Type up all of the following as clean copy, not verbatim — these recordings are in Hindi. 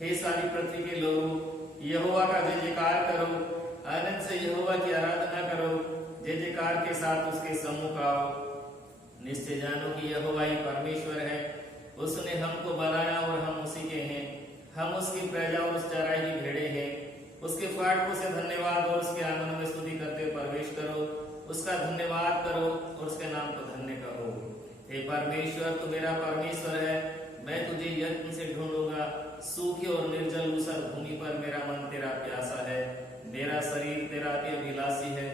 हे सारी पृथ्वी के लोगों, यहोवा का जय जयकार करो, आनंद से यहोवा की आराधना करो, जय जयकार के साथ उसके सम्मुख आओ। निश्चय जानो कि यहोवा ही परमेश्वर है, उसने हमको बनाया और हम उसी के हैं, हम उसकी प्रजा और उस चराई की भेड़े हैं। उसके फाटकों से धन्यवाद और उसके आनंद में स्तुति करते प्रवेश करो, उसका धन्यवाद करो और उसके नाम को धन्य कहो। हे परमेश्वर, तू मेरा परमेश्वर है, मैं तुझे यत्न से ढूंढूंगा। सूखी और निर्जल ऊसर भूमि पर मेरा मन तेरा प्यासा है, मेरा शरीर तेरा अति अभिलाषी है।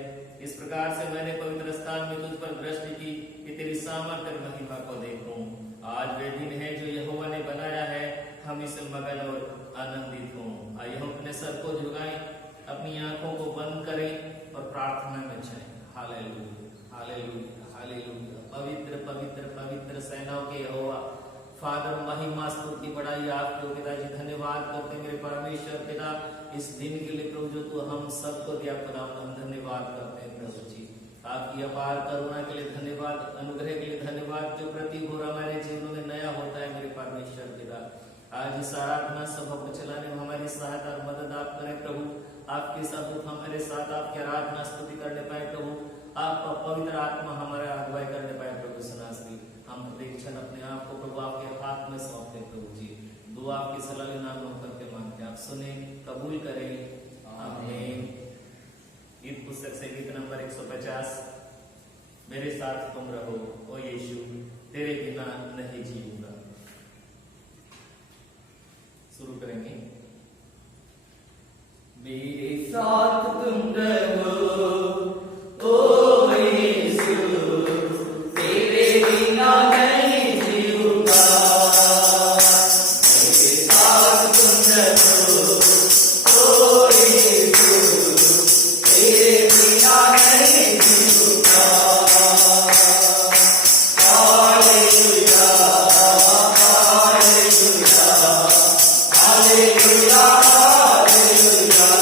इस प्रकार से मैंने पवित्र स्थान में तुझ पर दृष्टि की कि तेरी सामर्थ्य और महिमा को देखूं। आज वे दिन है जो यहोवा ने बनाया है, हम इसे मगन और आनंदित हों। आइए हम अपने सर को झुकाएं, अपनी आंखों को बंद करें और प्रार्थना में जाएं। Hallelujah, hallelujah, hallelujah. पवित्र पवित्र पवित्र सेनाओं के यहोवा, फादर, महिमा स्तुति बढ़ाई आपको पिताजी। धन्यवाद करते मेरे परमेश्वर पिता इस दिन के लिए प्रभु जो तू हम सबको दिया खुदा, हम धन्यवाद करते हैं प्रभु जी। आपकी अपार करुणा के लिए धन्यवाद, अनुग्रह के लिए धन्यवाद, जो प्रति भोर हमारे जीवनों में नया होता है मेरे परमेश्वर पिता। आज इस आराधना सभा को चलाने में हमारी सहायता और मदद आप करें प्रभु। आपके साथ हमारे साथ आपकी आराधना स्तुति करने पाए प्रभु, आपका पवित्र आत्मा हमारा अगुवाई करने पाए प्रभु। सनासरी हम प्रतीक्षण अपने आप को प्रभु आपके हाथ में सौंपते प्रभु जी। दुआ आपकी सलाह नाम करके मांगते, आप सुने कबूल करें, आमीन। गीत पुस्तक से गीत नंबर 150, मेरे साथ तुम रहो ओ यीशु, तेरे बिना नहीं जीऊंगा। शुरू करेंगे। मेरे साथ तुम रहो ओ यीशु, तेरे बिना नहीं जीऊंगा। मेरे साथ तुम रहो ओ यीशु, तेरे बिना नहीं जीऊंगा। Hallelujah, hallelujah, hallelujah, hallelujah.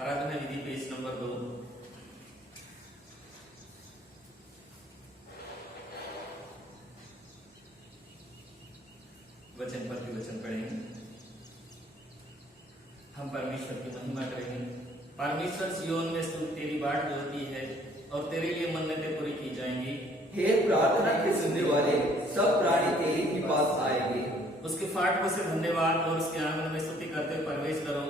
आराधना विधि पेज नंबर 2। वचन पर वचन पढ़ेंगे। हम परमेश्वर की महिमा करेंगे। परमेश्वर सियोन में स्तुति तेरी बाट जोती है और तेरे लिए मन्नतें पूरी की जाएंगी। हे प्रार्थना के सुनने वाले सब प्राणी तेरे ही पास आएंगे। उसके फाटकों से धन्यवाद और उसके आंगन में स्तुति करते हुए प्रवेश करो।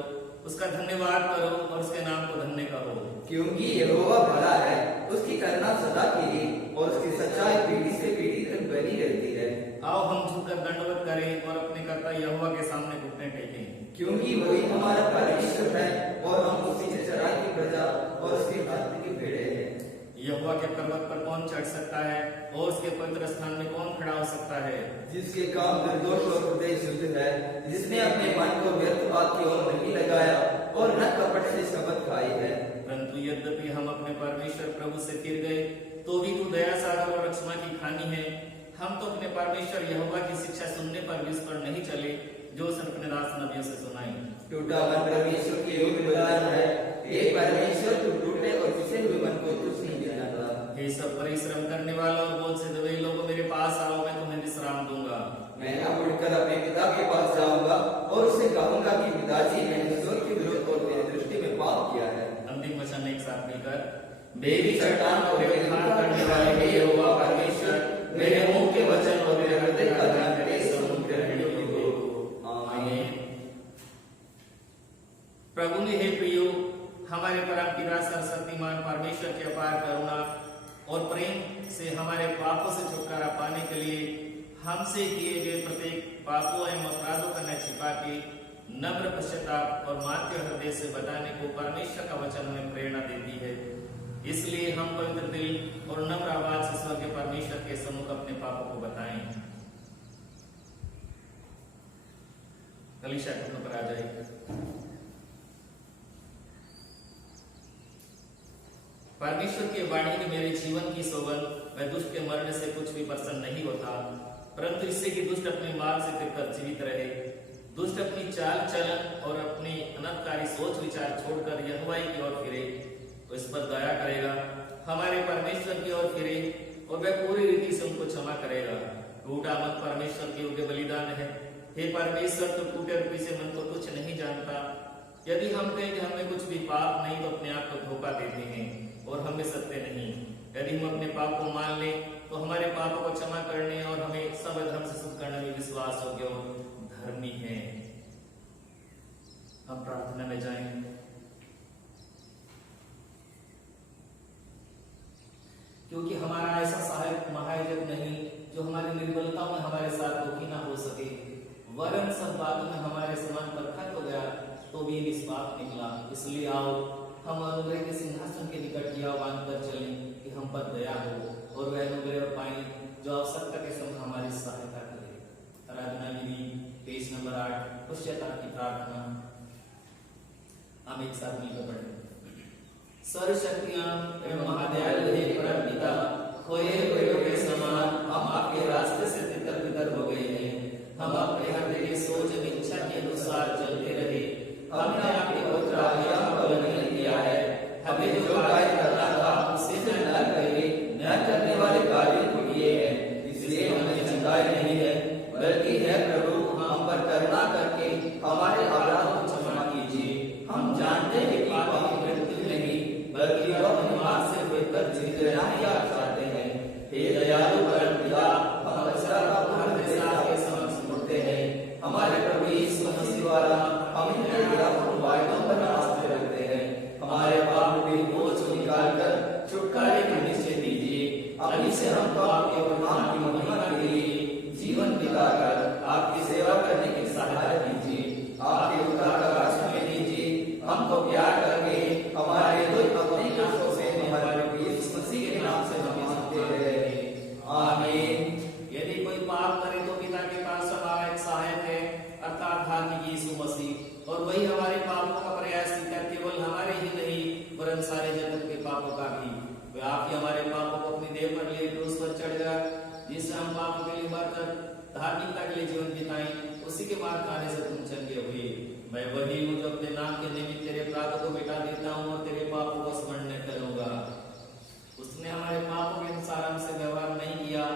उसका धन्यवाद करो और उसके नाम को धन्य कहो, क्योंकि यहोवा भला है, उसकी करुणा सदा के लिए और उसकी सच्चाई पीढ़ी से पीढ़ी तक बनी रहती है। आओ हम झुककर दंडवत करें और अपने कर्ता यहोवा के सामने घुटने टेकें, क्योंकि वही हमारा परमेश्वर है और हम उसी के चराई की प्रजा और उसके हस्त की भेड़े हैं। यहोवा के पर्वत पर कौन चढ़ सकता है और उसके पवित्र स्थान में कौन खड़ा हो सकता है? जिसके काम निर्दोष और हृदय शुद्ध है, जिसने अपने मन को व्यर्थ बात की ओर नहीं लगाया और न कपट से शपथ खाई है। परंतु यद्यपि हम अपने परमेश्वर प्रभु से फिर गए, तो भी तू दया सागर और क्षमा की खानी है। हम तो अपने परमेश्वर यहोवा की शिक्षा सुनने पर भी उस पर नहीं चले, जो उसने अपने दास नबियों से सुनाई। टूटा मन परमेश्वर की योग्य बलिदान है। हे परमेश्वर, तू टूटे और पिसे हुए मन को तुझ नहीं गिराता। हे सब परिश्रम करने वालों और बोझ से दबे लोगों, मेरे पास आओ, मैं तुम्हें विश्राम दूंगा। मैं अब उठकर अपने पिता के पास जाऊंगा और उससे कहूंगा कि पिताजी, मैंने ईश्वर के विरुद्ध और तेरी दृष्टि में पाप किया है। अंतिम वचन एक साथ मिलकर। मेरी चट्टान को बेखार करने वाले हे यहोवा परमेश्वर, मेरे मुंह के वचन और मेरे हृदय का ध्यान तेरे सम्मुख ग्रहणीय हो। आमीन। प्रभु में हे प्रियो, हमारे परम पिता सर्वशक्तिमान परमेश्वर की अपार करुणा और प्रेम से हमारे पापों से छुटकारा पाने के लिए हमसे किए गए प्रत्येक पापों एवं अपराधों का न छिपा के नम्र पश्चाताप और माध्य हृदय से बताने को परमेश्वर का वचन हमें प्रेरणा देती है। इसलिए हम पवित्र दिल और नम्र आवाज से स्वर्गीय परमेश्वर के सम्मुख अपने पापों को बताएं। कलीसिया घुटनों पर आ जाए। परमेश्वर की वाणी ने मेरे जीवन की सौगंध, मैं दुष्ट के मरने से कुछ भी प्रसन्न नहीं होता, परंतु इससे कि दुष्ट अपने मार्ग से फिरकर जीवित रहे। दुष्ट अपनी चाल चलन और अपनी अनर्थकारी सोच विचार छोड़कर यहोवा की ओर फिरे, तो इस पर दया करेगा। हमारे परमेश्वर की ओर फिरे और वह पूरी रीति से उनको क्षमा करेगा। टूटा मन परमेश्वर के योग्य बलिदान है। हे परमेश्वर, तो टूटे रूपी से मन को तुच्छ नहीं जानता। यदि हम कहें कि हमें कुछ भी पाप नहीं, तो अपने आप को धोखा देते हैं और हमें सत्य नहीं। यदि हम अपने पाप को मान लें, तो हमारे पापों को क्षमा करने और हमें सब धर्म से शुद्ध करने में विश्वास योग्य और धर्मी है। हम प्रार्थना में जाएंगे। क्योंकि हमारा ऐसा सहायक महायाजक नहीं जो हमारी निर्बलता में हमारे साथ दुखी ना हो सके, वरन सब बातों में हमारे समान परखा हो गया, तो भी निष्पाप निकला। इसलिए आओ हम अनुग्रह के सिंहासन के निकट यह मानकर चलें कि हम पर दया हो और वह अनुग्रह पाएं जो आवश्यकता के समय हमारी सहायता करे। आराधना विधि पेज नंबर 8, पश्चाताप की प्रार्थना। हम एक साथ मिलकर पढ़ें। सर्वशक्तियां एवं महादयालु हे परम पिता, खोए हुए के समान हम आपके रास्ते से तितर बितर हो गए हैं। हम अपने हृदय की सोच और इच्छा के अनुसार चलते रहे। हमने आपके पवित्र आज्ञा का पालन नहीं किया है। हमें जो कार्य करना था उसे न करके न करने वाले कार्यों को किए हैं। सहाय नहीं है, बल्कि है प्रभु हम पर करुणा करके हमारे अपराधों को क्षमा कीजिए। हम जानते हैं कि पापी मृत्यु नहीं, बल्कि निवास से बेहतर जीवित रहना ही आप चाहते हैं। हे दयालु परम पिता, हम बच्चा का भार के साथ के समक्ष मुड़ते हैं। हमारे प्रभु यीशु मसीह द्वारा हम इनके दिया वायदों पर आस्था रखते हैं। हमारे पाप के बोझ को निकालकर छुटकारे का निश्चय दीजिए। अभी से हमको आपके नाम की महिमा के लिए जीवन बिताकर आपकी सेवा करने की सहायता दीजिए। आपके उद्धार का रास्ता में दीजिए। हमको प्यार करके हमारे दुख अपने कष्टों से हमारे प्रभु यीशु मसीह के नाम से हम मांगते हैं, आमीन। यदि कोई पाप करे तो पिता के पास हमारा एक सहायक है, अर्थात धार्मिक यीशु मसीह, और वही हमारे पापों का प्रयास कर केवल हमारे ही नहीं वरन सारे जगत के पापों का भी। वे आप ही हमारे पापों को अपनी देह पर ले क्रूस पर चढ़ गया, जिससे हम पापों के लिए मरकर धार्मिकता के लिए जीवन बिताएं। उसी के मार खाने से तुम चंगे हुए। मैं वही हूँ जो अपने नाम के निमित्त तेरे अपराधों को मिटा देता हूँ और तेरे पापों को स्मरण न करूंगा। उसने हमारे पापों के अनुसार हमसे व्यवहार नहीं किया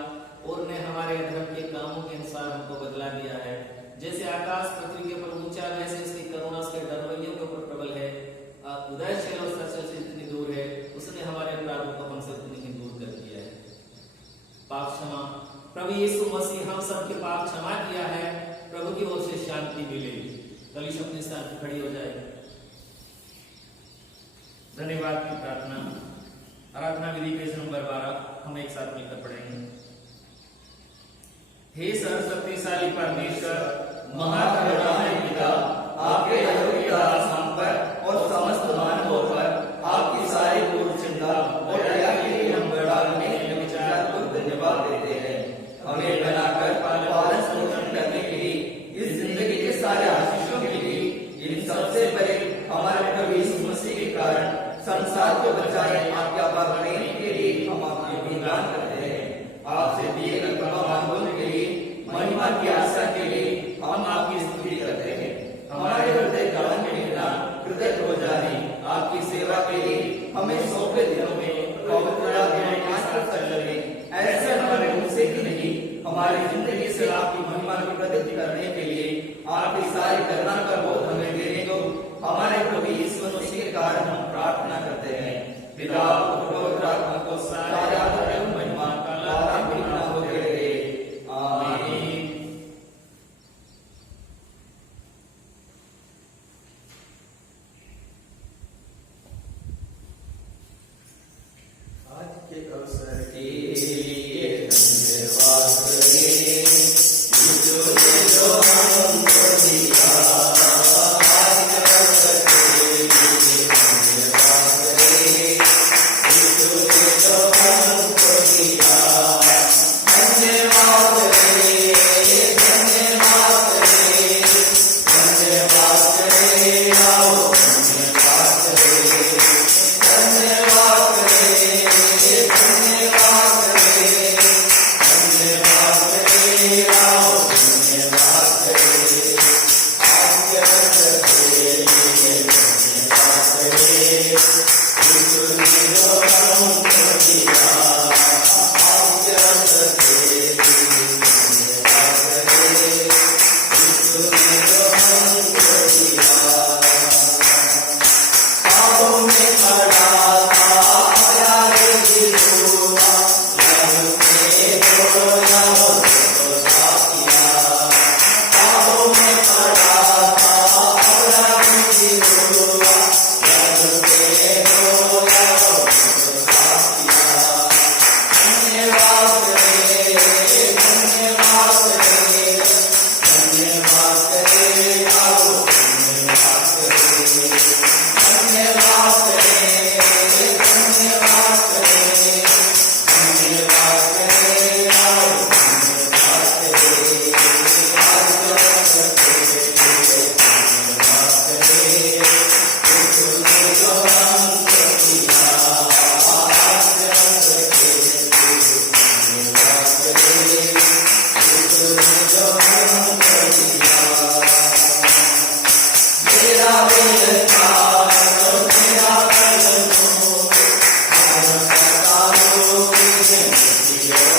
और ने हमारे अधर्म के कामों के अनुसार हमको बदला दिया है। जैसे आकाश पृथ्वी के ऊपर ऊंचा है, वैसे उसकी करुणा उसके डरवैयों के ऊपर प्रबल है। उदय से और सच से इतनी दूर है, उसने हमारे अपराधों को हमसे उतनी ही दूर कर दिया है। पाप क्षमा, प्रभु यीशु मसीह हम सबके पाप क्षमा किया है। प्रभु की ओर से शांति मिले। कलिश अपने साथ खड़ी हो जाए। धन्यवाद की प्रार्थना। आराधना विधि पेज नंबर 12 हम एक साथ मिलकर पढ़ेंगे। हे सर्वशक्तिशाली परमेश्वर, महाकरुणामय पिता, आपके दास हम पर और समस्त मानवों पर आपकी सारी पूर्ण चिंता और दया के लिए हम बड़ा विचार को धन्यवाद देते हैं। हमें बनाकर पालन पोषण करने के लिए, इस जिंदगी के सारे आशीषों के लिए, इन सबसे पहले हमारे प्रभु यीशु मसीह के कारण संसार को बचाए आज्ञा प्रेम के लिए हम आपके गुणगान करते हैं। आपसे दिए गए मांगों के लिए, महिमा की आशा के लिए हम आपकी स्तुति करते हैं। हमारे हृदय गलन के बिना कृतज्ञ हो जाने आपकी सेवा के लिए हमें सौंपे दिनों में पवित्रता के चलने, ऐसे हमारे मुंह से ही नहीं, हमारी जिंदगी से आपकी महिमा की प्रगति करने के लिए आपकी सारी करुणा का बोध हमें देने को हमारे प्रभु यीशु मसीह के कारण हम प्रार्थना करते हैं। पिता पुत्र और पवित्र आत्मा को सारे आदर एवं महिमा का होते रहे, आमीन। आज के अवसर के लिए धन्यवाद करें, जो हमको दिया। आज के अवसर के लिए धन्यवाद करें, जो हमको दिया। धन्यवाद करें, धन्यवाद करें, धन्यवाद करें, आओ धन्यवाद करें, धन्यवाद करें, धन्यवाद करें, धन्यवाद करें, आओ धन्यवाद करें। आज के अवसर के लिए धन्यवाद करें, जो हमको दिया। आज के अवसर के लिए धन्यवाद करें, जो हमको दिया। पापों में पड़ा था प्यार गिरोया, उसने रोया उसको साफ किया। पापों में पड़ा था प्यार गिरोया, उसने रोया उसको साफ किया। धन्यवाद करें, धन्यवाद करें, धन्यवाद करें, आओ धन्यवाद करें, धन्यवाद करें, धन्यवाद करें, धन्यवाद करें, आओ धन्यवाद करें। आज के अवसर के लिए धन्यवाद करें, जो हमको दिया। आज के अवसर के लिए धन्यवाद करें, जो हमको दिया। मेरा बेलता तो मेरा कलमो, मानो सताओ कि जिंदगी हो।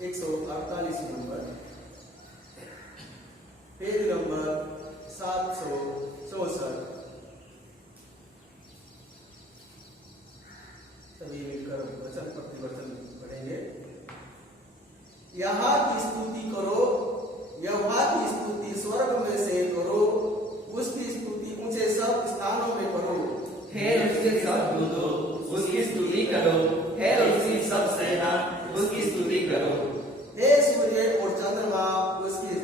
148 नंबर, पेज नंबर 764। सभी मिलकर वचन प्रतिवचन पढ़ेंगे। यहोवा की स्तुति करो, यहोवा की स्तुति स्वर्ग में से करो, उसकी स्तुति ऊंचे सब स्थानों में करो। हे उसके सब दूतो उसकी स्तुति करो, हे उसकी सब सेना उसकी स्तुति करो। हे सूर्य और चंद्रमा उसकी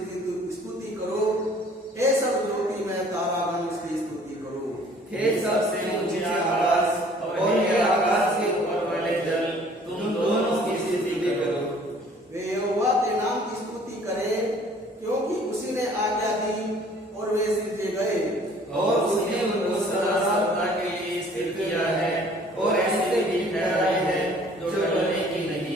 स्तुति करो, हे सब ज्योति में तारागण उसकी स्तुति करो। हे सबसे ऊंचे आकाश और हे आकाश के ऊपर वाले जल, तुम दोनों उसकी स्तुति करो। वे यहोवा के नाम की स्तुति करें, क्योंकि उसी ने आज्ञा दी और वे सिरजे गए। और उसने उनको सदा सदा के लिए स्थिर किया है, और ऐसे भी ठहराए हैं जो टलने की नहीं।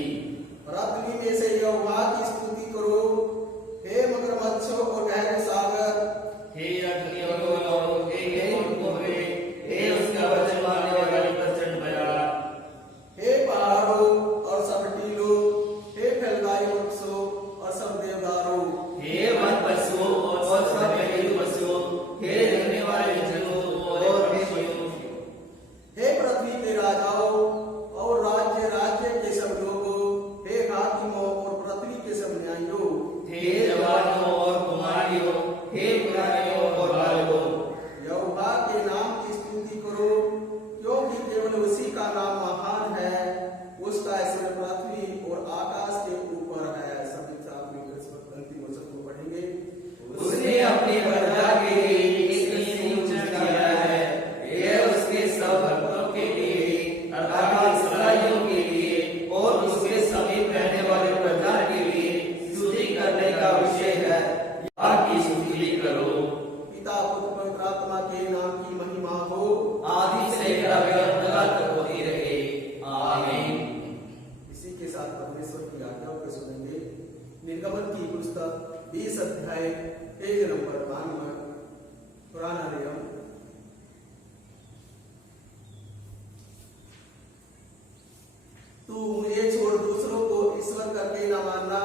करके सुनेंगे। निर्गमन की पुस्तक 20 अध्याय पेज नंबर 92, पुराना नियम। तू मुझे छोड़ दूसरों को ईश्वर करके न मानना,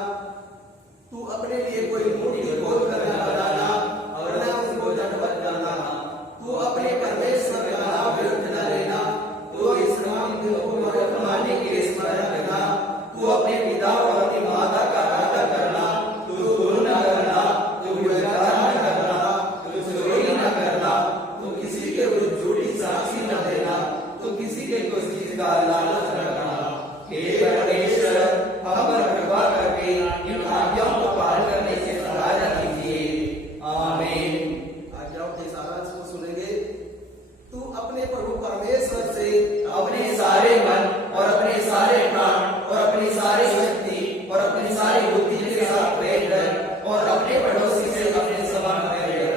तू अपने लिए कोई मूर्ति खोद कर न बनाना और न उनको दंडवत करना, तू अपने परमेश्वर का नाम व्यर्थ न लेना, तू इस नाम को कमाने के लिए स्मरण रखना, तू अपने पिता और अपनी माता का आदर करना, तू भूल न करना, तू व्यभिचार न करना, तू चोरी न करना, तू किसी के विरुद्ध झूठी साक्षी न देना, तू किसी के कुछ चीज का लालच न करना। हे परमेश्वर, हम पर कृपा करके इन आज्ञाओं को पालन करने से सहायता कीजिए। आमीन। आज्ञाओं के सारांश को सुनेंगे। तू अपने प्रभु परमेश्वर से अपने सारे मन और अपने सारे प्राण और अपनी सारी शक्ति और अपनी सारी बुद्धि के साथ प्रेम कर और अपने पड़ोसी से अपने समान प्रेम कर।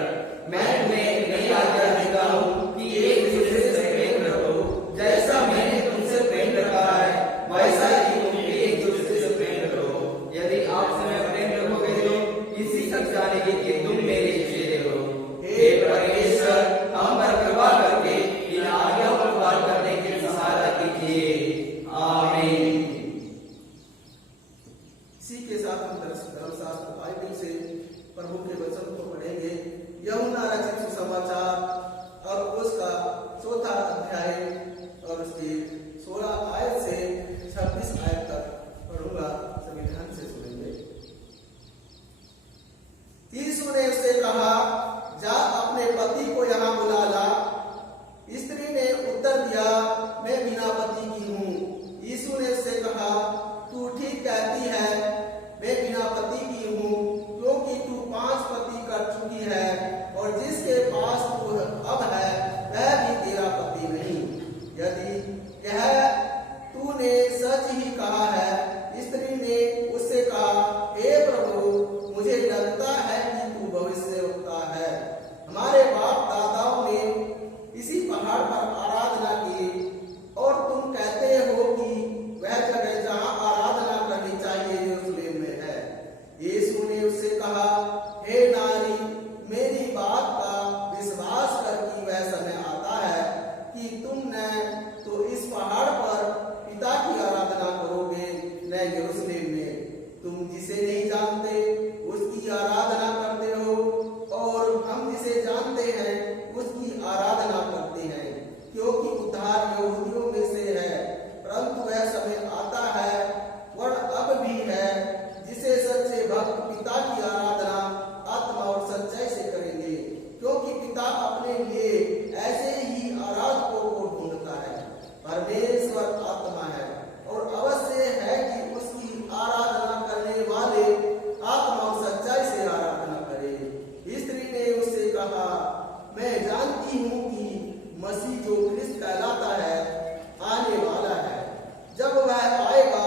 मैं तुम्हें एक नई आज्ञा देता हूँ कि एक दूसरे से प्रेम रखो। जैसा मैंने तुमसे प्रेम रखा है वैसा ही तुम भी एक दूसरे से प्रेम करो। यदि आपसे मैं प्रेम रखोगे तो इसी तक जानेंगे कि तुम मेरे चेले हो। हे परमेश्वर, हम पर कृपा करके इन आज्ञाओं को पालन करने की सहायता कीजिए। आमीन। इसी के साथ हम धर्मशास्त्र बाइबल से प्रभु के वचन को पढ़ेंगे। यूहन्ना रचित सुसमाचार और उसका 4था अध्याय और उसकी 16 आयत से 26 आयत तक पढ़ूंगा। सभी ध्यान से सुनेंगे। यीशु ने उससे कहा, जा अपने पति को यहाँ बुला ला। स्त्री ने उत्तर दिया, मैं बिना पति की हूँ। यीशु ने उससे कहा, तू ठीक कहती है, मैं बिना पति की हूँ, क्योंकि तू 5 पति कर चुकी है और जिसके पास तू अब है वह भी तेरा पति नहीं। यदि यह तूने सच ही कहा है। स्त्री ने उससे कहा, हे प्रभु, मुझे लगता है कि तू भविष्यवक्ता है। हमारे बाप दादाओं ने इसी पहाड़ पर आराधना की और तुम कहते हो कि वह जगह जहाँ आराधना करनी चाहिए यरूशलेम में है। यीशु ने उससे कहा, हे नारी, मेरी बात का विश्वास कर कि वह समय आता है कि तुम न तो इस पहाड़ पर पिता की आराधना करोगे न यरूशलेम में। तुम जिसे नहीं जानते उसकी आराधना करते हो और हम जिसे जानते हैं उसकी आराधना करते हैं, क्योंकि उद्धार यहूदियों में से है। परंतु वह समय आता है, वह अब भी है, जिसे सच्चे भक्त पिता की आराधना आत्मा और सच्चाई से करेंगे, क्योंकि पिता अपने लिए ऐसे ही आराधकों को ढूंढता है। परमेश्वर आत्मा है और अवश्य है कि उसकी आराधना करने वाले आत्मा और सच्चाई से आराधना करें। स्त्री ने उससे कहा, मैं जानती हूँ कि मसीह जो ख्रिस्त कहलाता है आने वाला है। जब वह आएगा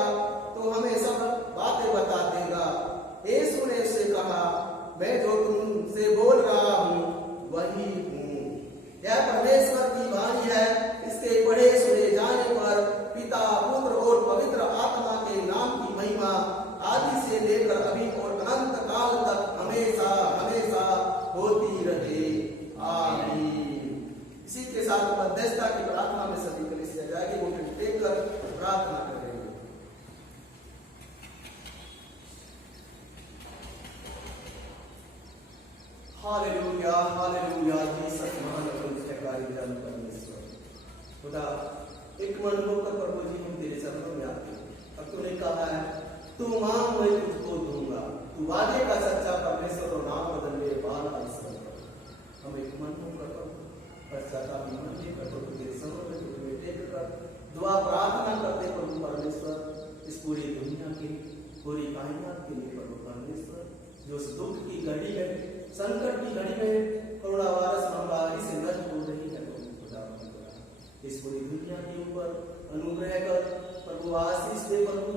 तो हमें सब बातें बता देगा। यीशु ने उससे कहा, मैं जो तुमसे बोल रहा हूँ वही हूँ। यह परमेश्वर की वाणी है। इसके पढ़े सुने जाने पर पिता, पुत्र और पवित्र आत्मा के नाम की महिमा आदि से लेकर अभी और अनंत काल तक हमेशा हमेशा होती रहे। आमीन। इसी के साथ मध्यस्थता की प्रार्थना में सभी कलीसिया जाएगी। वो टेक कर प्रार्थना करेंगे। Hallelujah, hallelujah. जीसस महान प्रभुकारी धर्म परमेश्वर खुदा, एक मन होकर प्रभु जी हम तेरे चरणों में आते हैं। अब तूने कहा है, तू मांग मैं तुझको दूंगा। तू वादे का सच्चा परमेश्वर और नाम बदल मेरे बाल ईश्वर। हम एक मन होकर पश्चाताप मन लेकर प्रभु तेरे समक्ष में टेक कर दुआ प्रार्थना करते प्रभु परमेश्वर, इस पूरी दुनिया की पूरी कायनात के लिए प्रभु परमेश्वर, जो उस दुख की घड़ी में, संकट की घड़ी में कोरोना वायरस महामारी से नष्ट हो रही है, इस पूरी दुनिया के ऊपर अनुग्रह कर प्रभु, आशीष दे प्रभु।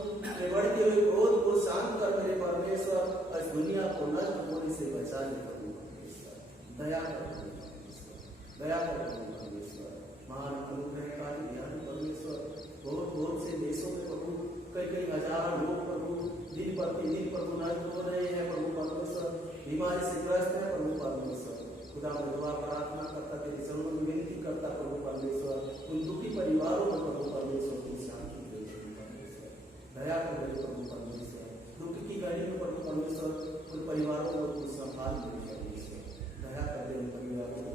बढ़ते हुए क्रोध को शांत कर मेरे परमेश्वर, इस दुनिया को नष्ट होने से बचा ले प्रभु परमेश्वर। दया कर प्रभु परमेश्वर, दया कर प्रभु परमेश्वर। महान अनुग्रहकारी ध्यान परमेश्वर, बहुत बहुत से देशों में प्रभु कई कई हजारों लोग प्रभु दिन पर प्रतिदिन प्रभु नष्ट हो रहे हैं प्रभु परमेश्वर, बीमारी से ग्रस्त है प्रभु परमेश्वर। खुदा मैं दुआ प्रार्थना करता तेरे चरणों में विनती करता प्रभु परमेश्वर, उन दुखी परिवारों में प्रभु परमेश्वर की शांति दे प्रभु परमेश्वर, दया कर दे प्रभु परमेश्वर। दुख की घड़ी में प्रभु परमेश्वर उन परिवारों को तू संभाल दे परमेश्वर, दया कर दे उन परिवारों को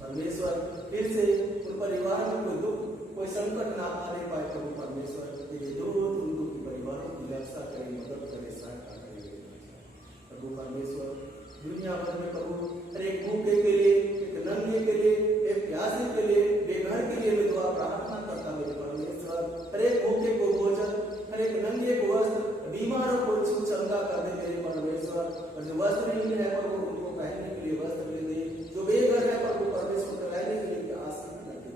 परमेश्वर। फिर से उन परिवार में कोई दुख कोई संकट ना आने पाए प्रभु परमेश्वर, तेरे दूत उन दुखी परिवारों की रक्षा करे, मदद करे, सहायता करे प्रभु परमेश्वर। दुनिया भर में प्रभु हर एक भूखे के लिए, एक नंगे के लिए, एक प्यासे के लिए, बेघर के लिए मैं दुआ प्रार्थना करता मेरे परमेश्वर। हर एक भूखे को भोजन, हर एक नंगे को वस्त्र, बीमारों को चंगा कर दे मेरे परमेश्वर। और जो वस्त्रहीन है प्रभु उनको पहनने के लिए वस्त्र दे दे, जो बेघर है प्रभु परमेश्वर को रहने के लिए आशीष न दे,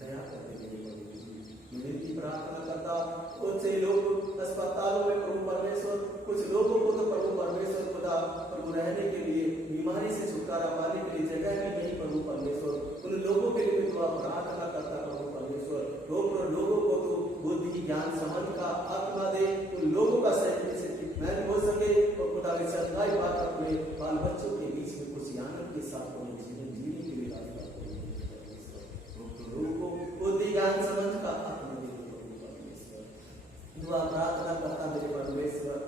दया कर दे मेरे परमेश्वर। मैं विनती प्रार्थना करता कुछ से लोग अस्पतालों में प्रभु परमेश्वर, कुछ लोगों को तो प्रभु परमेश्वर खुदा प्रभु रहने के लिए, बीमारी से छुटकारा पाने के लिए जगह भी नहीं प्रभु परमेश्वर। उन लोगों के लिए दुआ प्रार्थना करता प्रभु परमेश्वर। लोगों को तो बुद्धि ज्ञान समझ का आत्मा दे, उन लोगों का सही से ट्रीटमेंट हो सके और खुदा के सच्चाई बात अपने बाल बच्चों के बीच में कुछ आनंद के साथ जीवन जीने के लिए रास्ता लोगों को बुद्धि ज्ञान समझ का आत्मा दे प्रभु परमेश्वर। दुआ प्रार्थना करता मेरे परमेश्वर।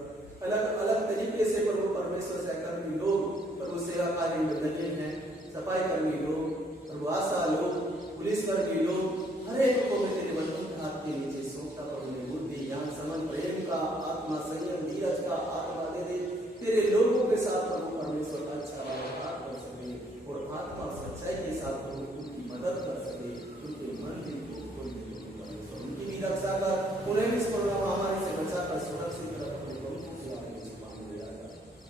अलग अलग तरीके से प्रभु परमेश्वर सहकर्मी लोग प्रभु सेवा कार्य में लगे हैं, सफाई कर्मी लोग, प्रभु आशा लोग, पुलिस कर्मी लोग, हर एक को मैं तेरे वचन के हाथ के नीचे सौंपता प्रभु। मैं बुद्धि ज्ञान समझ प्रेम का आत्मा, संयम धीरज का आत्मा दे दे, तेरे लोगों के साथ प्रभु परमेश्वर अच्छा व्यवहार कर सके और आत्मा और सच्चाई के साथ प्रभु उनकी मदद कर सके, उनके मन की खोल दे परमेश्वर, उनकी भी रक्षा कर, उन्हें इस कोरोना महामारी से बचाकर सुरक्षित रख अपने प्रभु से आगे छुपा ले जाएगा।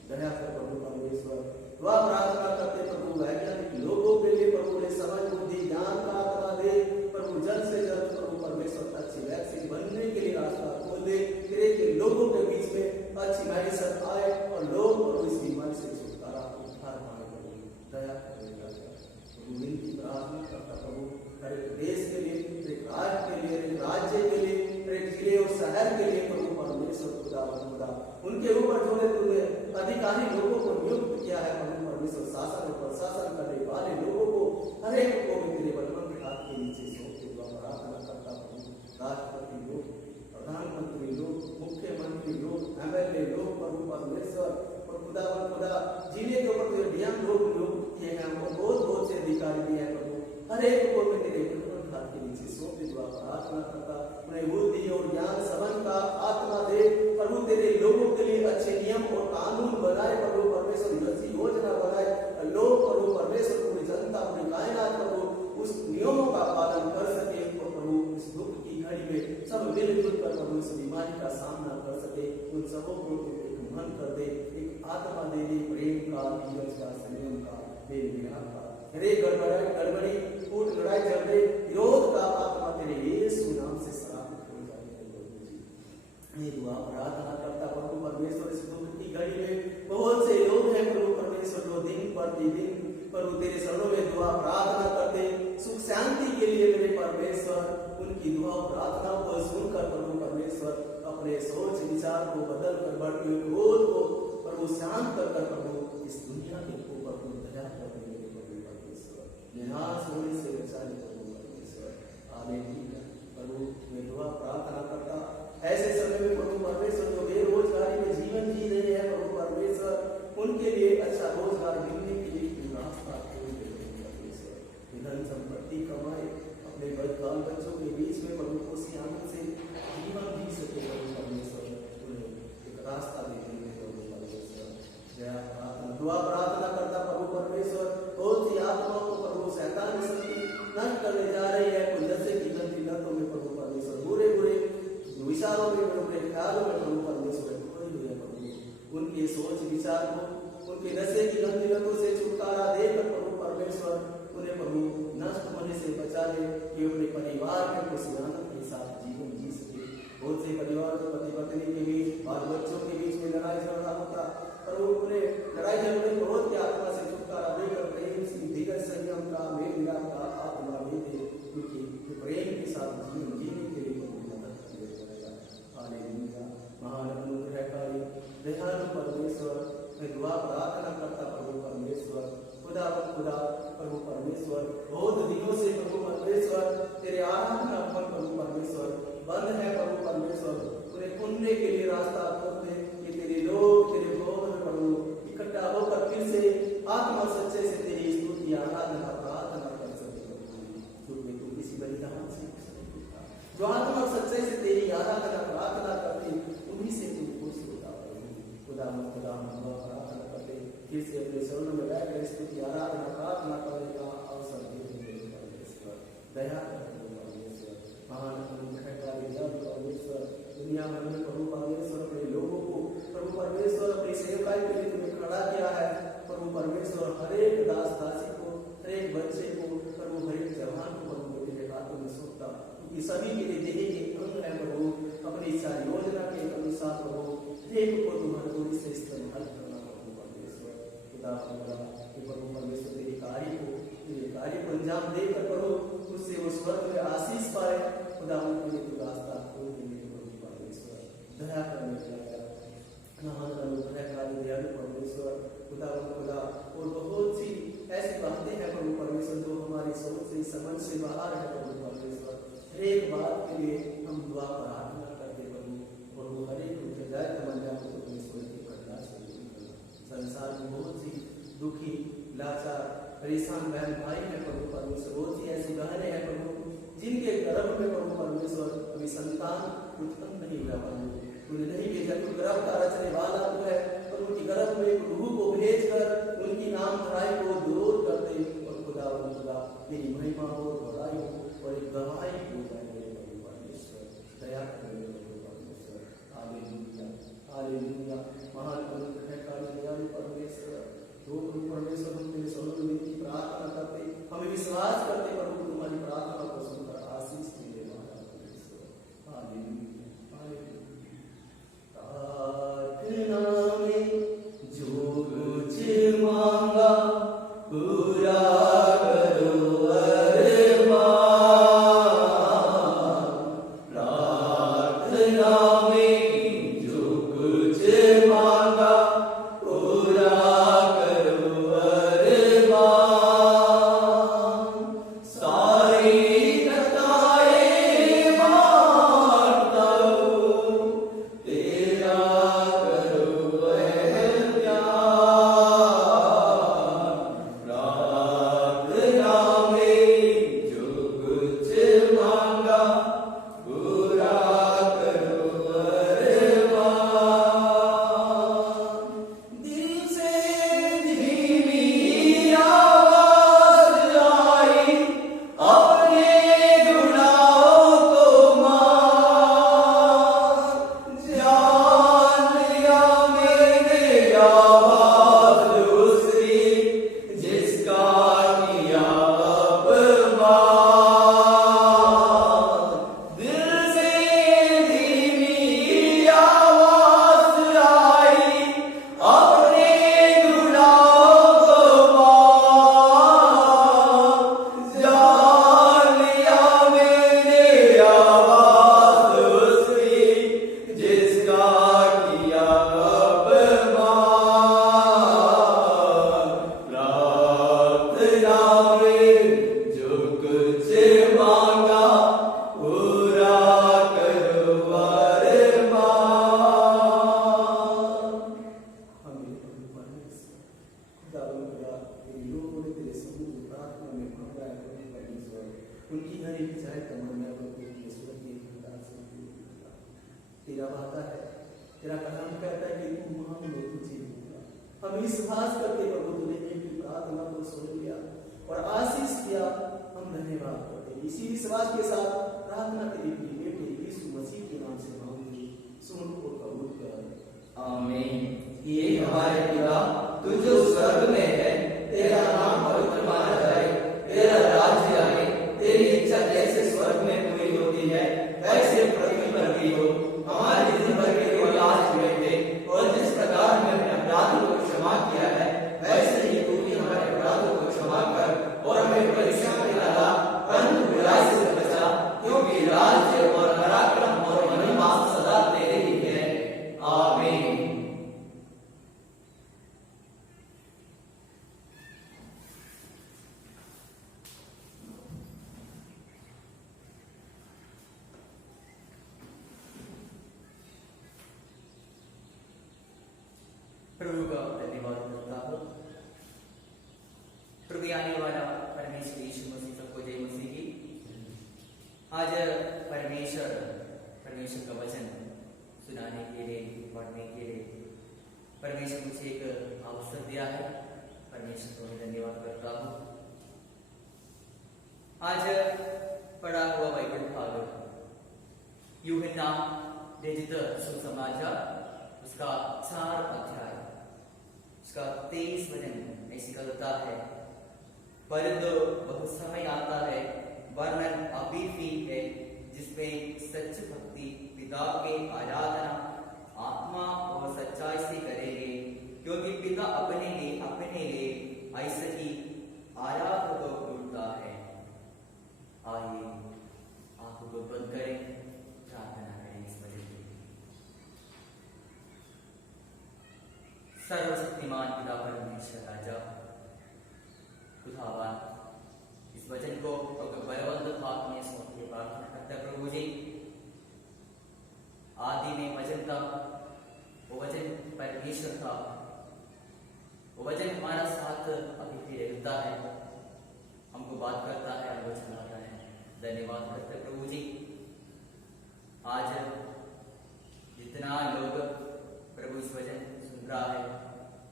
दया कर प्रभु परमेश्वर। दुआ प्रार्थना करते प्रभु वैज्ञानिक लोगों के लिए प्रभु ने समझ बुद्धि ज्ञान का आत्मा दे प्रभु, जल्द से जल्द प्रभु परमेश्वर अच्छी वैक्सीन बनने के लिए रास्ता खोल दे, तेरे के लोगों के बीच में अच्छी मेडिसिन आए और लोग प्रभु इस बीमारी से छुटकारा उद्धार पाए प्रभु, दया करेगा प्रभु। विनती प्रार्थना करता प्रभु हर एक देश के लिए, एक राज्य के लिए, एक राज्य के लिए, एक जिले और शहर के लिए प्रभु परमेश्वर खुदा उनके ऊपर जो है तुमने अधिकारी लोगों को नियुक्त किया है प्रभु परमेश्वर, शासन और प्रशासन करने वाले लोगों को हर एक को तेरे बलवन के हाथ के नीचे सौंप के दुआ प्रार्थना करता प्रभु। राष्ट्रपति लोग, प्रधानमंत्री लोग, मुख्यमंत्री लोग, एमएलए लोग प्रभु परमेश्वर और खुदा जिले के ऊपर डीएम लोग किए हैं, हमको बहुत से अधिकारी दिए हैं प्रभु। हर एक को मैं तेरे बलवन के हाथ के नीचे सौंप के दुआ प्रार्थना करता, उन्हें बुद्धि और ज्ञान समझ का आत्मा दे प्रभु, तेरे लोगों के लिए अच्छे नियम और कानून बनाए प्रभु परमेश्वर, ऐसी योजना बनाए लोग प्रभु परमेश्वर, पूरी जनता पूरी कायनात प्रभु उस नियमों का पालन कर सके और प्रभु इस दुख की घड़ी में सब मिलजुल कर प्रभु इस बीमारी का सामना कर सके। उन सबों को एक मन कर दे, एक आत्मा दे दे, प्रेम का, धीरज का, संयम का, बेनिया का, रे गड़बड़ी फूट लड़ाई झगड़े विरोध का आत्मा तेरे यीशु नाम से समाप्त हो जाए। ये दुआ प्रार्थना करता प्रभु परमेश्वर। इस दुख की घड़ी में बहुत से लोग हैं प्रभु परमेश्वर जो दिन प्रतिदिन प्रभु तेरे शरणों में दुआ प्रार्थना करते सुख शांति के लिए मेरे परमेश्वर, उनकी दुआ प्रार्थनाओं को सुनकर प्रभु परमेश्वर अपने सोच विचार को बदल कर बढ़ती हुई क्रोध को प्रभु शांत कर प्रभु इस दुनिया के ऊपर प्रभु दया कर मेरे प्रभु परमेश्वर, निराश होने से बचाने प्रभु परमेश्वर। हालेलुया प्रभु। मैं दुआ प्रार्थना करता ऐसे समय में प्रभु परमेश्वर जो बेरोजगारी में जीवन जी रहे हैं प्रभु परमेश्वर, उनके लिए अच्छा रोजगार मिलने के लिए रास्ता खोल दे प्रभु परमेश्वर। धन संपत्ति कमाए अपने बाल बच्चों के बीच में प्रभु खुशी आनंद से जीवन जी सके प्रभु परमेश्वर, उन्हें एक रास्ता दे देंगे प्रभु परमेश्वर। जय प्रार्थना दुआ प्रार्थना करता प्रभु परमेश्वर। बहुत सी आत्माओं को प्रभु शैतान की शक्ति नष्ट करने जा रही है, कोई नशे की गंदी लतों में प्रभु परमेश्वर, बुरे विचारों में, बुरे ख्यालों में प्रभु परमेश्वर खोई हुई है प्रभु। उनके सोच विचार को, उनके नशे की गंदी लतों से छुटकारा देकर प्रभु परमेश्वर उन्हें प्रभु नष्ट होने से बचा ले, कि अपने परिवार में खुशी आनंद के साथ जीवन जी सके। बहुत से परिवार में पति पत्नी के बीच, बाल बच्चों के बीच में लड़ाई झगड़ा होता, प्रभु उन्हें लड़ाई झगड़े क्रोध की आत्मा से छुटकारा देकर प्रेम से, धीरज, संयम का, मेल मिलाप का आत्मा दे दे, क्योंकि प्रेम के साथ जीवन जीने के लिए मदद कर देगा। हालेलुया। मैं दुआ प्रार्थना करता प्रभु परमेश्वर, खुदा प्रभु परमेश्वर, बहुत दिनों से प्रभु परमेश्वर तेरे आराधना पर प्रभु परमेश्वर बंद है प्रभु परमेश्वर, उन्हें खुलने के लिए रास्ता खोल दे कि तेरे लोग तेरे भवन में प्रभु इकट्ठा होकर फिर से आत्मा सच्चे से तेरी स्तुति आराधना प्रार्थना कर सके प्रभु, जो तू किसी बलिदान से जो आत्मा सच्चे से तेरी आराधना प्रार्थना करते उन्हीं से तू खुश होता प्रभु। खुदा दुआ प्रार्थना करते फिर से अपने शरण में बैठकर स्तुति आराधना प्रार्थना करने का अवसर दे परमेश्वर, दया कर परमेश्वर, महान परमेश्वर, दुनिया भर में प्रभु परमेश्वर अपने लोगों को प्रभु परमेश्वर अपनी सेवकाई के लिए तुम्हें खड़ा किया है प्रभु परमेश्वर, हर एक दास दासी को, हर एक बच्चे को प्रभु, हर एक जवान को प्रभु तेरे हाथों में सौंपता, क्योंकि सभी के लिए देह के अंग है प्रभु, अपनी इच्छा योजना के अनुसार प्रभु एक को तुम्हारे थोड़ी से इस्तेमाल करना प्रभु परमेश्वर। खुदा प्रभु परमेश्वर तेरे कार्य को अंजाम देकर प्रभु उससे वो स्वर्ग में आशीष पाए खुदा, उनके लिए तू रास्ता खोल देने प्रभु परमेश्वर, दया करने का महान अनुग्रहकारी दयालु परमेश्वर खुदा और बहुत सी ऐसी बातें हैं प्रभु परमेश्वर जो हमारी सोच से समझ से बाहर है प्रभु परमेश्वर, हर एक बात के लिए हम दुआ प्रार्थना करते प्रभु हर एक हृदय तमन्ना को परमेश्वर की कृपा से संसार में बहुत सी दुखी लाचार परेशान बहन भाई हैं प्रभु परमेश्वर, बहुत सी ऐसी बहनें हैं प्रभु जिनके गर्भ में प्रभु परमेश्वर अभी संतान उत्पन्न नहीं हुआ प्रभु, तूने नहीं भेजा, तू गर्भ का रचने वाला तू है और उनकी गर्भ में एक रूह को भेजकर उनकी नाम धराई को दूर कर दे और खुदा तेरी महिमा हो, बड़ाई हो और एक गवाही हो जाए प्रभु परमेश्वर, दया करें प्रभु परमेश्वर। हालेलुया हालेलुया, महान अनुग्रहकारी दयालु परमेश्वर, जो प्रभु परमेश्वर हम तेरे शरण में की प्रार्थना करते, हमें विश्वास करते प्रभु तुम्हारी प्रार्थना को सुनकर आशीष मिले हमारा परमेश्वर। Hallelujah hallelujah. प्रार्थना में जो कुछ मांगा पूरा करो अरमान, प्रार्थना में जो कुछ मांगा पूरा करो अरमान, सारी कताएं मारता हूँ तेरा करो वह प्यार, प्रार्थना में जो कुछ मांगा पूरा करो अरमान, दिल से धीमी आवाज आई अपने गुनाहों को मार, जान लिया मैंने आवाज उसकी जिसका किया अपमान, दिल से धीमी आवाज आई अपने गुनाहों को मार, जान लिया मैंने आवाज उसकी जिसका किया अपमान, प्रार्थना में जो कुछ मांगा पूरा करो अरमान। हमें प्रभु परमेश्वर खुदा तेरे लोगों ने तेरे समूह प्रार्थना में मांगा है प्रभु परमेश्वर, उनकी हर एक चाहे तमन्ना प्रभु ईश्वर की खुदा से तेरा वादा है, तेरा कलाम कहता है कि तू मांग ले तुझे दूंगा। हम विश्वास करते प्रभु तूने एक प्रार्थना को सुन लिया और आशीष किया, हम धन्यवाद करते हैं। इसी विश्वास के साथ प्रार्थना तेरे बेटे यीशु मसीह के नाम से मांगते, सुन और कबूल कर आमीन। ये हमारे पिता तू जो स्वर्ग में है, तेरा नाम पवित्र माना जाए, तेरा राज्य आए, तेरी इच्छा जैसे स्वर्ग में पूरी होती है वैसे पृथ्वी पर भी हो। हमारे दिन भर के रोटी आज हमें दे, और जिस प्रकार हमने अपने अपराधों को क्षमा किया है वैसे ही तू भी हमारे अपराधों को क्षमा कर और हमें परीक्षा में न ला परंतु बुराई से बचा, क्योंकि राज्य और पराक्रम और महिमा सदा तेरे ही है। आमीन। के लिए, पढ़ने के लिए परमेश्वर मुझे एक अवसर दिया है। परमेश्वर को मैं धन्यवाद करता हूँ। आज पढ़ा हुआ बाइबल भाग यूहन्ना लिखित सुसमाचार उसका 4 अध्याय उसका 23 वचन ऐसी कहता है, परंतु बहुत समय आता है, वर्णन अभी भी है, जिसमें सच्ची भक्ति पिता के आराधना आत्मा और सच्चाई से करेंगे, क्योंकि पिता अपने लिए ऐसे ही आराधना को ढूंढता है। आइए आंखों को बंद करें, प्रार्थना करें इस वजह से। सर्वशक्तिमान पिता परमेश्वर राजा खुदावन, इस वचन को बलवंत हाथ में सौंप के प्रार्थना करता है प्रभु जी। आदि में वचन था, वो वचन परमेश्वर था, वो वचन हमारा साथ अभी भी रहता है, हमको बात करता है, हमको चलाता है। धन्यवाद करते प्रभु जी। आज जितना लोग प्रभु इस वचन सुन रहा है,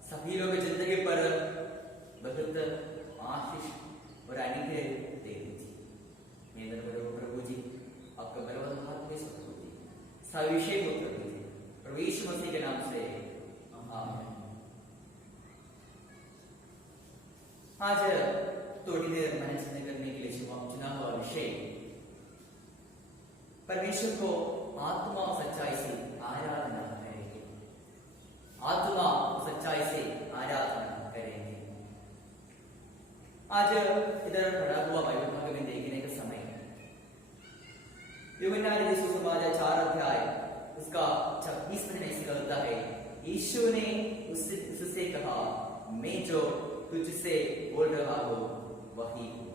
सभी लोग जिंदगी पर बहुत आशीष और अनुग्रह दे दीजिए। प्रभु जी आपका बलवंत हाथ में प्रभु जी सविषय को प्रभु जी प्रभु यीशु मसीह के नाम से आमीन। आज थोड़ी देर मैंने चिंतन करने के लिए चुना हुआ विषय परमेश्वर को आत्मा सच्चाई से आराधना करेंगे। आत्मा सच्चाई से आराधना करेंगे। आज इधर पढ़ा हुआ बाइबल भाग में देखने का समय यूहन्ना लिखित सुसमाचार 4 अध्याय उसका 26 वचन ऐसे कहता है, यीशु ने उससे कहा, मैं जो तुझसे बोल रहा हूं वही हूं।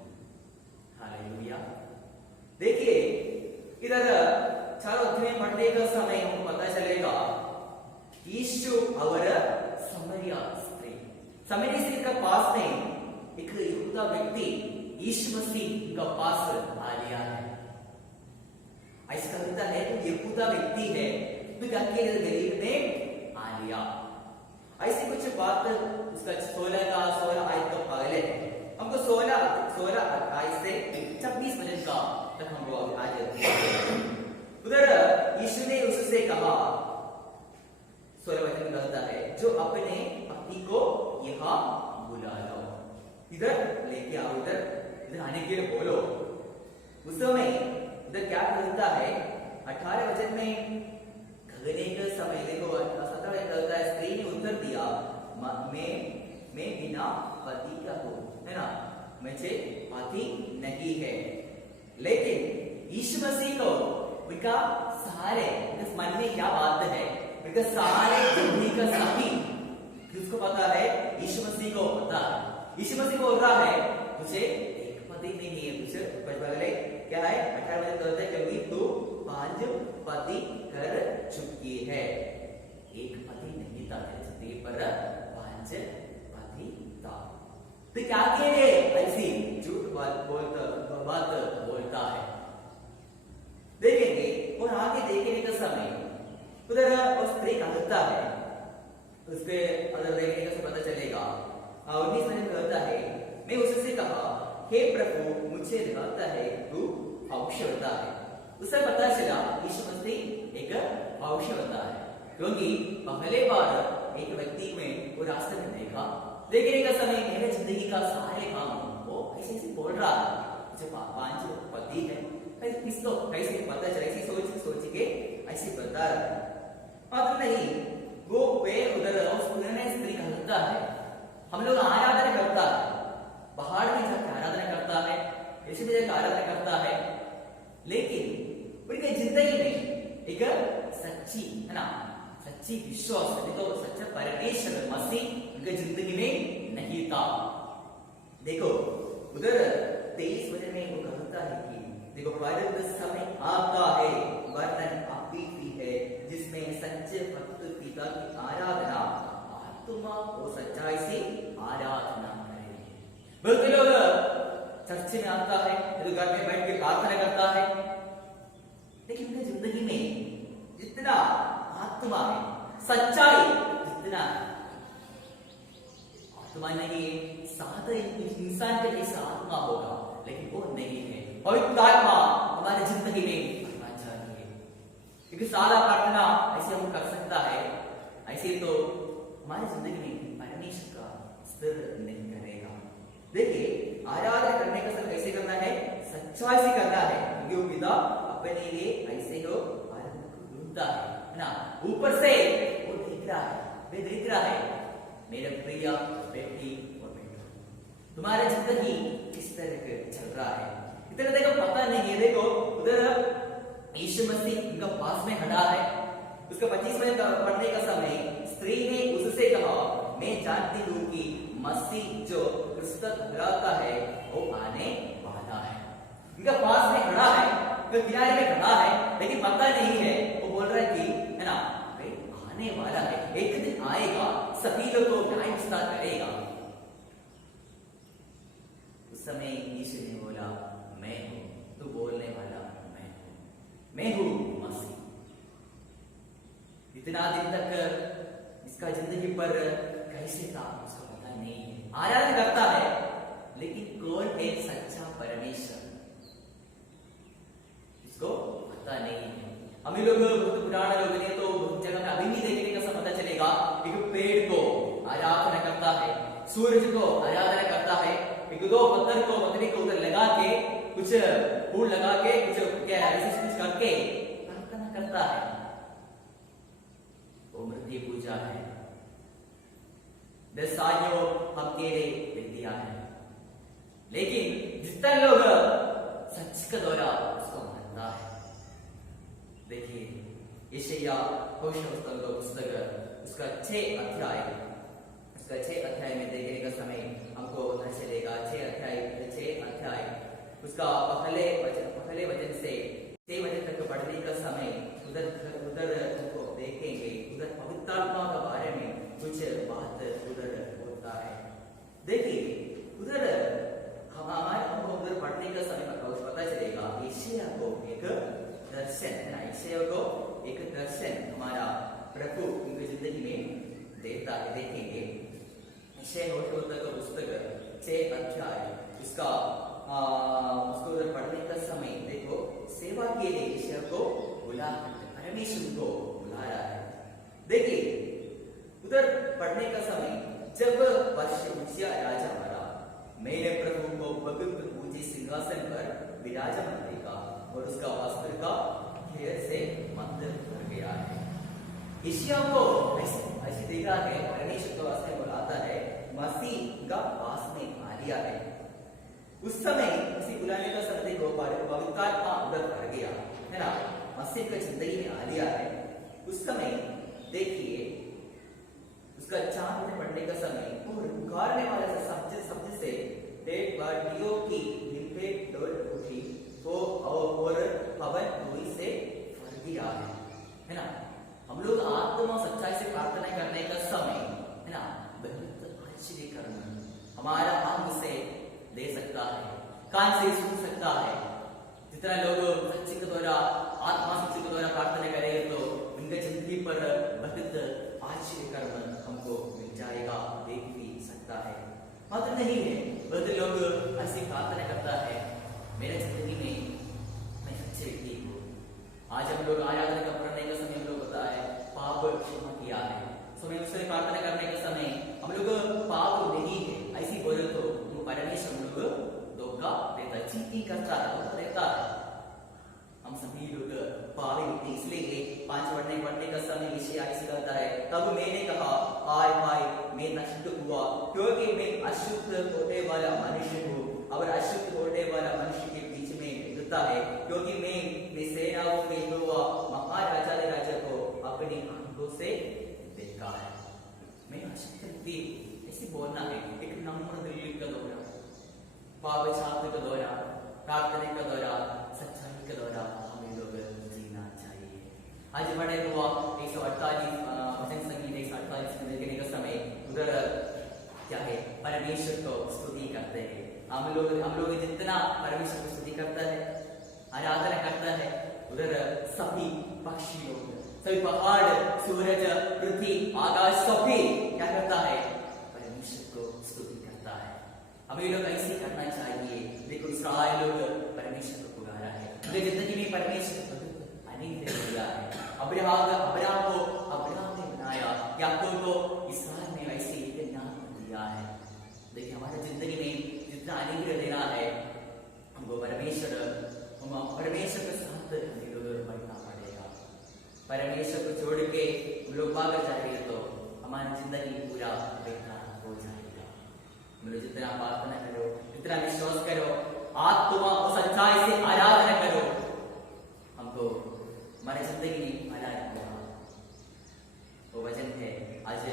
हालेलुया। देखिए इधर 4 अध्याय पढ़ने का समय हमको पता चलेगा, यीशु और समरिया स्त्री का पास में एक यहूदा व्यक्ति यीशु मसीह का पास आ गया है। ऐसा कहता है कि यहूदा व्यक्ति है तो अकेले गरीब में आ लिया। ऐसी कुछ बात उसका 16 आयत का पहले है। हमको 16 आयत से 26 वचन का तक हमको आज उधर यीशु ने उससे कहा, 16 वचन कहता है, जो अपने पति को यहाँ बुला लो, इधर लेके आओ, इधर आने के लिए बोलो। उस समय इधर क्या कहता है 18 वचन में, खगने के समय देखो 17 वचन कहता है, स्त्री ने उत्तर दिया, मैं बिना पति का हूं, है ना, मुझे पति नहीं है। लेकिन यीशु मसीह को उनका सहारे इस मन में क्या बात है, उनका सहारे जिंदगी का साथी किसको पता है, यीशु मसीह को पता है। यीशु मसीह बोल रहा है, मुझे एक पति नहीं है, मुझे पहले क्या है 18 वचन कहता है, क्योंकि तू 5 पति कर चुकी है। एक पति नहीं था तेरे पर, 5 पति था। तो क्या के लिए ऐसी झूठ बात बोलता है। देखेंगे और आगे देखने का समय उधर उस स्त्री कहता है, उसके अगर देखने का पता चलेगा 19 में कहता है, मैं उससे कहा, हे प्रभु मुझे लगता है तू भविष्यवक्ता है। उसे पता चला यीशु मसीह एक भविष्यवक्ता है, क्योंकि पहले बार एक व्यक्ति में वो रास्ते में देखा। देखने का समय मेरे जिंदगी का सारे काम वो ऐसे बोल रहा है, मुझे 5 पति है, किसको कैसे पता चला, ऐसी सोच के ऐसे बता रहा है। मात्र नहीं, वो वे उधर स्त्री कहता है, हम लोग आराधना करता है, पहाड़ में जाकर आराधना करता है, ऐसे भी जाकर आराधना करता है, लेकिन उनके जिंदगी में एक सच्ची है ना, सच्ची विश्वास तो सच्चा परमेश्वर मसीह उनके जिंदगी में नहीं था। देखो उधर 23 वचन में वो कहता है कि देखो, परंतु समय आता है, वर्णन अभी भी है, जिसमें सच्चे भक्त पिता की आराधना आत्मा और सच्चाई से आराधना करेंगे। बहुत लोग चर्च में आता है, तो घर में बैठ के प्रार्थना करता है, लेकिन उनकी जिंदगी में जितना आत्मा है, सच्चाई जितना है। आत्मा नहीं साथ इंसान के जैसा आत्मा होगा, लेकिन वो नहीं है। पवित्र आत्मा हमारी जिंदगी में आना चाहिए। क्योंकि सारा प्रार्थना ऐसे हम कर सकता है, ऐसे तो हमारी जिंदगी में परमेश्वर का स्थिर नहीं करेगा। देखिए, आराधना करने का सब कैसे करना है? सच्चाई से करना है, क्योंकि वो पिता अपने लिए ऐसे हो आराधना को ढूंढता है ना। ऊपर से वो देख रहा है, वे देख रहा है मेरे प्रिय बेटी और बेटा, तुम्हारा जिंदगी किस तरह चल रहा है। इतना देखो पता नहीं है। देखो उधर यीशु मसीह उनका पास में खड़ा है। उसका 25वें पढ़ने का समय स्त्री ने उससे कहा, मैं जानती हूँ कि मसीह जो क्रिस्त कहलाता है वो आने वाला है। उनका पास में खड़ा है, वो किनारे में खड़ा है, लेकिन पता नहीं है। वो बोल रहा है कि है ना, वे आने वाला है, एक दिन आएगा, सभी लोगों को न्याय विस्तार करेगा। उस समय यीशु ने बोला, मैं हूं। तू बोलने वाला मैं हूं मसीह। इतना दिन तक इसका जिंदगी पर कैसे था उसको पता नहीं है। आराधना करता है, लेकिन कौन है सच्चा परमेश्वर इसको पता नहीं है। हम लोग बहुत पुराने लोग ने तो बहुत जगह में अभी भी देखने का सब पता चलेगा। एक पेड़ को आराधना करता है, सूरज को आराधना करता है, एक दो पत्थर को पत्नी को उधर लगा के, कुछ फूल लगा के, कुछ क्या ऐसे कुछ करके प्रार्थना करता है। वो मृत्यु पूजा है। 10 सालों हम तेरे विद्या है, लेकिन जितना लोग सच का दौरा उसको मानता है। देखिए, यशायाह भविष्यवक्ता का पुस्तक उसका 6 अध्याय में देखने का समय हमको पता चलेगा। 6 अध्याय उसका पहले वचन से 6 वचन तक पढ़ने का समय उधर हमको देखेंगे। उधर पवित्र आत्मा के बारे में कुछ बात उधर होता है। देखिए, उधर हमको उधर पढ़ने का समय पता चलेगा। यशायाह को एक दर्शन हमारा प्रभु उनकी जिंदगी में देता है। देखेंगे यशायाह का पुस्तक 6 अध्याय उसको उधर पढ़ने का समय देखो, सेवा के लिए यशायाह को परमेश्वर को बुला रहा है। देखिए, उधर पढ़ने का समय जब वर्ष उज्जिया राजा मरा, मेरे प्रभु को भगवत पूजी सिंहासन पर विराजमान देखा और उसका वस्त्र का घेर से मंदिर भर गया है। यशायाह को ऐसे देखा है, परमेश्वर को वास्ते बुलाता है, मसीह का पास में आ गया है। उस समय उसी बुलाने का समय देखो, पवित्र आत्मा उधर भर गया है ना, मसीह का जिंदगी में आ गया है। उस समय देखिए, उसका 4 में पढ़ने का समय और पुकारने वाले से शब्द से डेढ़ बाटियों की लिपट डोल उठी वो और हवन धुई से भर गया है ना। हम लोग आत्मा सच्चाई से प्रार्थना करने का समय है ना, बहुत आश्चर्य करना हमारा अंग से दे सकता है, कान से सुन सकता है। जितना लोग सच्ची के द्वारा आत्मा सच्ची के द्वारा प्रार्थना करेंगे तो उनके जिंदगी पर बहुत आश्चर्य कर्म हमको मिल जाएगा, देख भी सकता है। मात्र नहीं है, बहुत लोग ऐसी प्रार्थना करता है, मेरे जिंदगी में मैं सच्चे व्यक्ति हूँ। आज हम लोग आराधना का पढ़ने का समय हम लोग होता है पाप क्षमा किया है, समय उससे प्रार्थना करने का समय हम लोग पाप नहीं है ऐसी बोले तो परमेश्वर हम लोग धोखा देता, चीटिंग करता है, धोखा देता है। हम सभी लोग पापी होते, इसलिए 5 पढ़ने का समय विषय ऐसे कहता है, तब मैंने कहा हाय हाय मैं नष्ट हुआ, क्योंकि मैं अशुद्ध होने वाला मनुष्य हूँ और अशुद्ध होने वाला मनुष्य के बीच में गिरता है, क्योंकि मैं सेनाओं के यहोवा महाराजा को अपनी आंखों से देखा है। मैं अशुद्ध व्यक्ति ऐसे बोलना है, एक नम्र दिल का दौरा, पाप छात्र का दौरा, प्रार्थना का दौरा, सच्चाई का दौरा हमें लोग जीना चाहिए। आज बड़े हुआ 148 भजन संगीत 148 में देखने का समय उधर क्या है, परमेश्वर को स्तुति करते हैं। हम लोग जितना परमेश्वर को स्तुति करता है, आराधना करता है, उधर सभी पक्षी लोग, सभी पहाड़, सूरज, पृथ्वी, आकाश सब भी क्या करता है? परमेश्वर को स्तुति करता है। हमें लोग ऐसे करना चाहिए। देखो इस्राएल लोग परमेश्वर को पुकारा है, उनकी जिंदगी में परमेश्वर अनेक दिया है। अब्राहम ने बनाया, याकूब को इसराइल में वैसे एक नाम दिया है। देखिए हमारे जिंदगी में जितना अनुग्रह देना है हमको परमेश्वर के साथ हम लोग बढ़ना पड़ेगा। परमेश्वर को छोड़ के हम लोग भाग जाएंगे तो हमारी जिंदगी पूरा बेकार हो जाएगा। हम लोग जितना प्रार्थना करो, जितना विश्वास करो, आत्मा और सच्चाई से आराधना करो, हमको हमारी जिंदगी में भला होगा। वो वचन है आज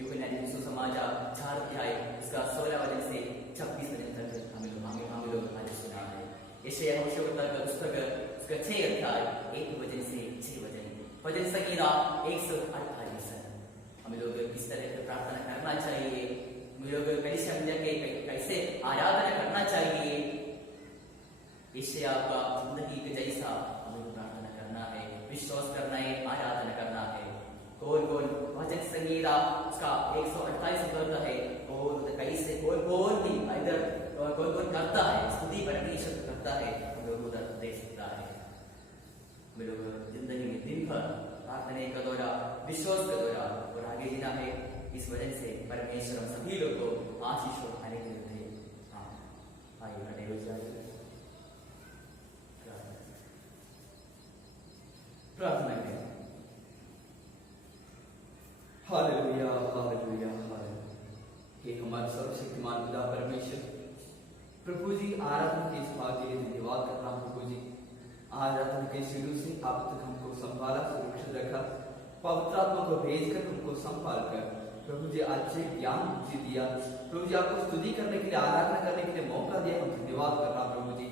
यूहन्ना ने सुसमाचार 4 अध्याय उसका 16 वचन से 26 वचन तक हम लोग आज सुना है। यशायाह भविष्यवक्ता का पुस्तक उसका 6 अध्याय 1 वचन से 6 वचन, भजन संगीता 148। हम लोग किस तरह से प्रार्थना करना चाहिए, हम लोग कैसे आराधना करना चाहिए, यशायाह का जिंदगी के जैसा हमें प्रार्थना करना है, विश्वास करना है, आराधना करना है। कौन भजन संगीता उसका 148 बोलता है कौन कैसे कौन भी इधर कौन करता है स्तुति परमेश्वर करता है, हम लोग उधर देख सकता है। हम लोग जिंदगी में दिन भर प्रार्थना का दौरा, विश्वास का दौरा और आगे जीना है। इस वजह से परमेश्वर हम सभी लोग को आशीष उठाने के लिए प्रार्थना करें। Hallelujah hallelujah hallelujah. हे हमारे सर्वशक्तिमान पिता परमेश्वर, प्रभु जी आराधना के इस भाग के लिए धन्यवाद करता हूं। प्रभु जी आराधना के शुरू से अब तक हमको संभाला, सुरक्षित रखा, पवित्र आत्मा को भेजकर हमको संभाल कर प्रभु जी अच्छे ज्ञान मुझे दिया। प्रभु जी आपको स्तुति करने के लिए, आराधना करने के लिए मौका दिया, हम धन्यवाद कर रहा प्रभु जी।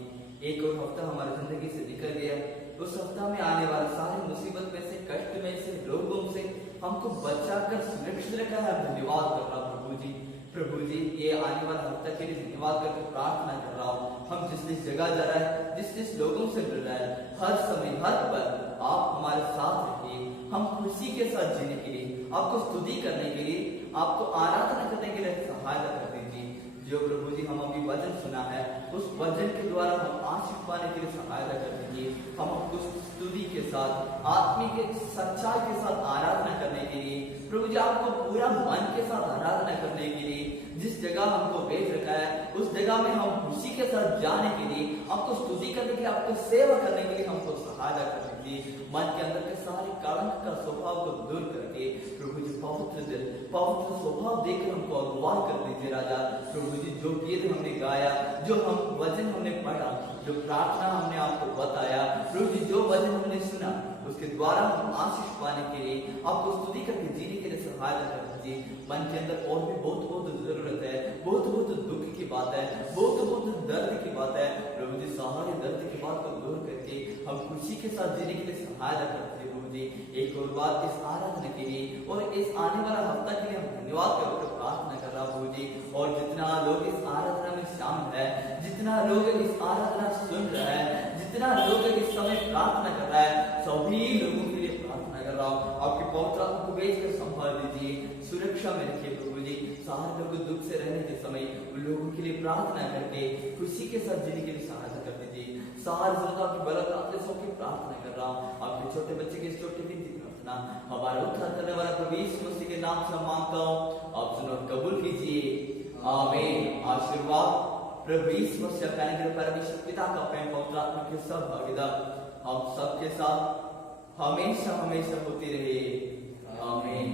एक और हफ्ता हमारी जिंदगी से निकल गया, उस हफ्ता में आने वाले सारे मुसीबत में से, कष्ट में से, रोगों से हमको बचाकर सुरक्षित रखा है, धन्यवाद कर रहा प्रभु जी। प्रभु जी ये आने वाला हफ्ता के लिए धन्यवाद करके प्रार्थना कर रहा हूँ। हम जिस जगह जा रहा है, जिस लोगों से मिल रहा है, हर समय हर पल आप हमारे साथ रहिए। हम खुशी के साथ जीने के लिए, आपको स्तुति करने के लिए, आपको आराधना करने के लिए सहायता कर दीजिए। जो प्रभु जी हम अभी वचन सुना है, उस वचन के द्वारा हम आशीष पाने के लिए सहायता कर दीजिए। हम आपको स्तुति के साथ, आत्मिक सच्चाई के साथ आराधना करने के लिए, प्रभु जी आपको पूरा मन के साथ आराधना करने के लिए, जिस जगह हमको भेज रखा है उस जगह में हम खुशी के साथ जाने के लिए, आपको स्तुति करने के लिए, आपको सेवा करने के लिए हमको सहायता कर दीजिए। मन के अंदर के सारे कलंक का स्वभाव को दूर करके प्रभु जी पवित्र दिल, पवित्र स्वभाव देकर हमको अगुवाई कर दीजिए राजा। प्रभु जी जो गीत हमने गाया, जो हम वचन हमने पढ़ा, जो प्रार्थना हमने आपको बताया, प्रभु जी जो वचन हमने सुना, उसके द्वारा हम आशीष पाने के लिए, आपको स्तुति करके जीने के लिए सहायता कर दीजिए। मन के अंदर और भी बहुत जरूरत है, बहुत दुख की बात है, बहुत दर्द की बात है, प्रभु जी सारे दर्द की बात को दूर करके हम खुशी के साथ जीने के लिए सहायता करते हैं। प्रभु जी एक और बात, इस आराधना के लिए और इस आने वाला हफ्ता के लिए हम धन्यवाद करके प्रार्थना कर रहा प्रभु जी। और जितना लोग इस आराधना में शामिल है, जितना लोग इस आराधना सुन रहा है, जितना लोग इस समय प्रार्थना कर रहा है, सभी लोगों के लिए प्रार्थना कर रहा हूँ। आपके पवित्र आत्मा को भेजकर संभाल दीजिए, सुरक्षा में रखिए प्रभु जी। सारे लोग दुख से रहने के समय उन लोगों के लिए प्रार्थना करके खुशी के साथ जीने के लिए सहायता कर दीजिए। सारी जनता की बरकत सबकी प्रार्थना कर रहा हूँ। आपके छोटे बच्चे की छोटी बिनती प्रार्थना हमारा उद्धार करने वाला प्रभु यीशु मसीह के नाम से मांगता हूँ, आप सुनो कबूल कीजिए, आमीन। आशीर्वाद प्रभु यीशु मसीह परमेश्वर पिता का प्रेम, पवित्र आत्मा की सब भागीदार हम सबके साथ हमेशा होती रहे, आमीन।